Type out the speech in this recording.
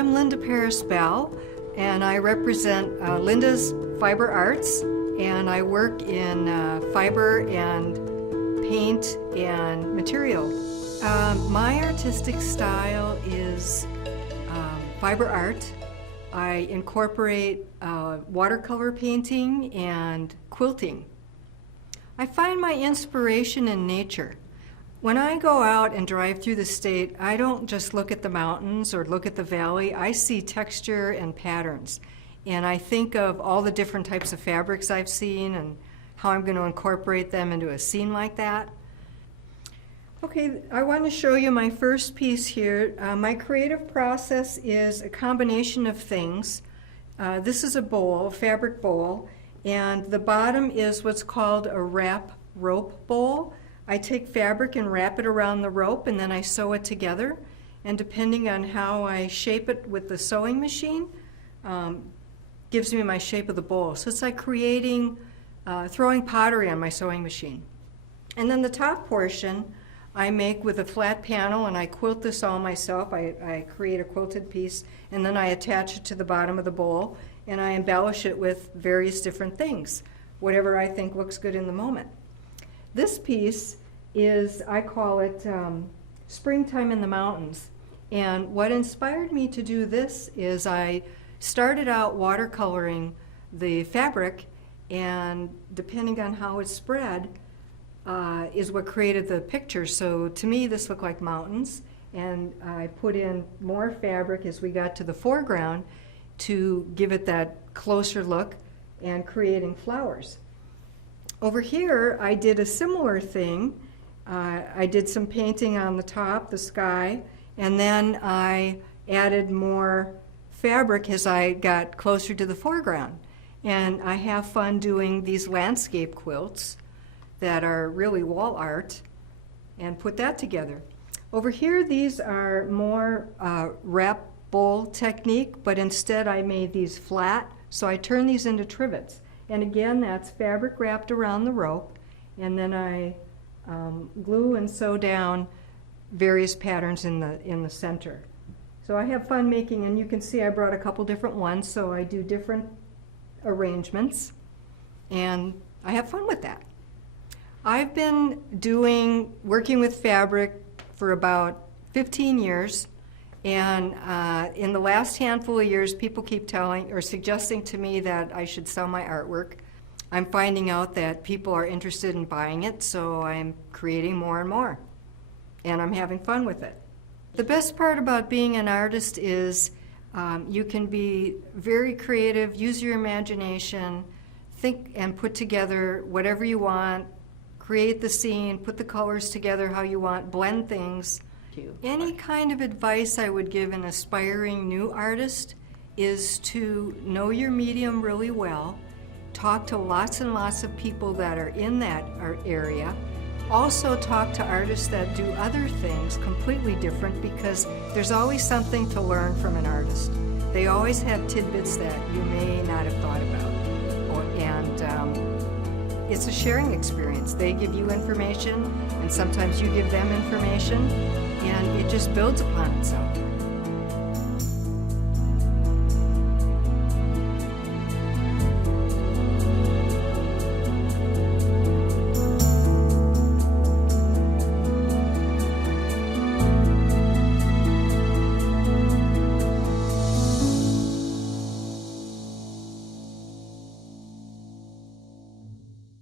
I'm Linda Paris Bell, and I represent Linda's Fiber Arts, and I work in fiber and paint and material. My artistic style is fiber art. I incorporate watercolor painting and quilting. I find my inspiration in nature. When I go out and drive through the state, I don't just look at the mountains or look at the valley. I see texture and patterns. And I think of all the different types of fabrics I've seen and how I'm going to incorporate them into a scene like that. Okay, I want to show you my first piece here. My creative process is a combination of things. This is a bowl, a fabric bowl, and the bottom is what's called a wrap rope bowl. I take fabric and wrap it around the rope, and then I sew it together. And depending on how I shape it with the sewing machine, gives me my shape of the bowl. So it's like creating, throwing pottery on my sewing machine. And then the top portion I make with a flat panel, and I quilt this all myself. I create a quilted piece, and then I attach it to the bottom of the bowl, and I embellish it with various different things, whatever I think looks good in the moment. This piece is, I call it Springtime in the Mountains. And what inspired me to do this is I started out watercoloring the fabric, and depending on how it's spread is what created the picture. So to me this looked like mountains, and I put in more fabric as we got to the foreground to give it that closer look and creating flowers. Over here, I did a similar thing. I did some painting on the top, the sky, and then I added more fabric as I got closer to the foreground. And I have fun doing these landscape quilts that are really wall art, and put that together. Over here, these are more wrap bowl technique, but instead I made these flat, so I turned these into trivets. And again, that's fabric wrapped around the rope, and then I glue and sew down various patterns in the center. So I have fun making, and you can see I brought a couple different ones, so I do different arrangements, and I have fun with that. I've been working with fabric for about 15 years, and in the last handful of years, people keep telling or suggesting to me that I should sell my artwork. I'm finding out that people are interested in buying it, so I'm creating more and more, and I'm having fun with it. The best part about being an artist is you can be very creative, use your imagination, think and put together whatever you want, create the scene, put the colors together how you want, blend things. Any kind of advice I would give an aspiring new artist is to know your medium really well, talk to lots and lots of people that are in that art area. Also talk to artists that do other things completely different, because there's always something to learn from an artist. They always have tidbits that you may not have thought about. It's a sharing experience. They give you information, and sometimes you give them information, and it just builds upon itself.